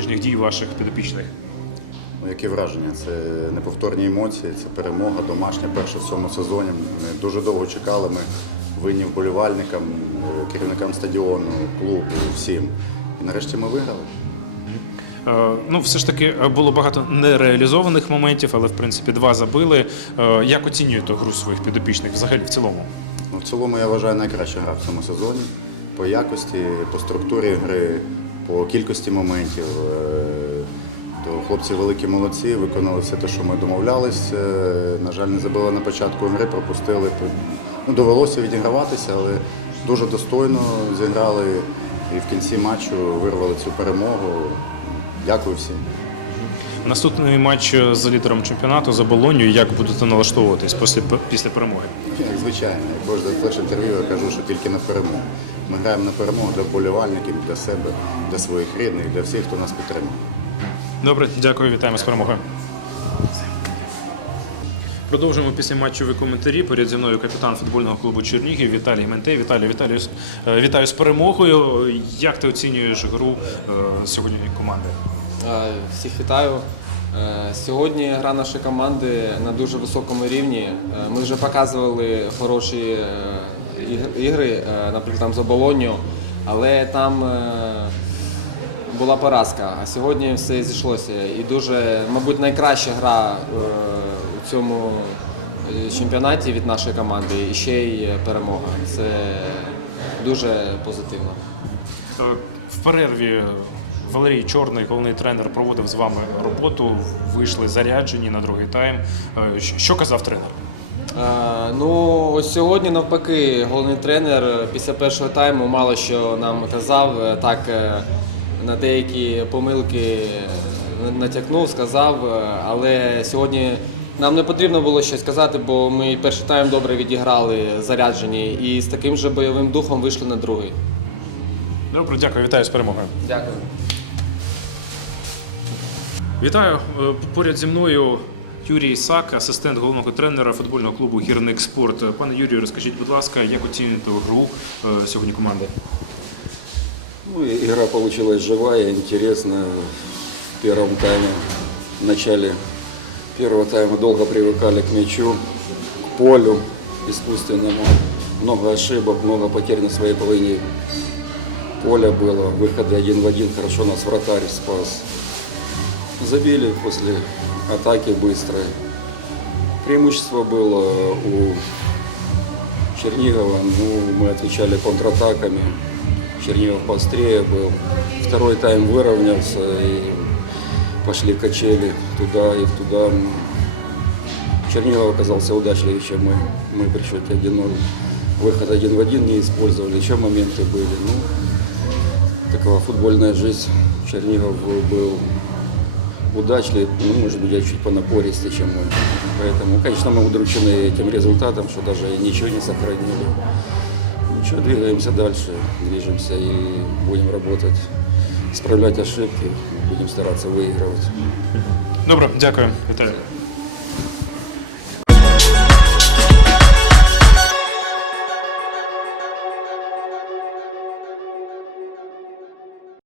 дій ваших підопічних? Ну, які враження? Це неповторні емоції, це перемога, домашня перша в цьому сезоні. Ми дуже довго чекали. Ми винні вболівальникам, керівникам стадіону, клубу, всім. І нарешті ми виграли. Е, Ну, все ж таки е, було багато нереалізованих моментів, але в принципі два забили. Е, Як оцінюєте гру своїх підопічних взагалі в цілому? Ну, в цілому я вважаю найкраща гра в цьому сезоні. По якості, по структурі гри, по кількості моментів. Е, То хлопці великі молодці, виконали все те, що ми домовлялись. Е, На жаль, не забили на початку гри, пропустили. Ну, довелося відіграватися, але дуже достойно зіграли і в кінці матчу вирвали цю перемогу. Дякую всім. Наступний матч е, за лідером чемпіонату за Болонью. Як будете налаштовуватись після, після перемоги? Як звичайно, як кожне перше інтерв'ю я кажу, що тільки на перемогу. Ми граємо на перемогу для вболівальників, для себе, для своїх рідних, для всіх, хто нас підтримує. Добре, дякую, вітаємо з перемогою. Продовжуємо після матчові коментарі. Поряд зі мною капітан футбольного клубу Чернігів Віталій Ментей. Віталій, Віталій, е, вітаю з перемогою. Як ти оцінюєш гру е, сьогоднішньої команди? Е, Всіх вітаю. Сьогодні гра нашої команди на дуже високому рівні. Ми вже показували хороші ігри, е, наприклад, там за Болонью, але там е, була поразка. А сьогодні все зійшлося. І дуже, мабуть, найкраща гра е, у цьому чемпіонаті від нашої команди і ще й перемога. Це дуже позитивно. В перерві Валерій Чорний, головний тренер, проводив з вами роботу. Вийшли заряджені на другий тайм. Що казав тренер? Ну, ось сьогодні навпаки, головний тренер е, після першого тайму мало що нам казав. Е, Так е, на деякі помилки натякнув, сказав, але сьогодні нам не потрібно було щось сказати, бо ми перший тайм добре відіграли заряджені і з таким же бойовим духом вийшли на другий. Добре, дякую, вітаю з перемогою. Дякую. Вітаю поряд зі мною. Юрій Ісак, асистент головного тренера футбольного клубу Гірник Спорт. Пане Юрію, розкажіть, будь ласка, як оцінюєте гру е, сьогодні команди? Ну, и игра получилась живая, интересная. В первом тайме, в начале первого тайма долго привыкали к мячу, к полю искусственному. Много ошибок, много потерь на своей половине поля было. Выходы один в один, хорошо нас вратарь спас. Забили после атаки быстрой. Преимущество было у Чернигова, ну, мы отвечали контратаками. Чернигов быстрее был. Второй тайм выровнялся и пошли качели туда и туда. Чернигов оказался удачливее, чем мы. Мы при счете 1-0. Выход один в один не использовали. Еще моменты были. Ну, такова футбольная жизнь. Чернигов был удачлив, ну, может быть, я чуть понапористее, чем мы. Поэтому, конечно, мы удручены этим результатом, что даже ничего не сохранили. Ничего, двигаемся дальше, движемся и будем работать, исправлять ошибки, будем стараться выигрывать. Добре, дякую, Віталій.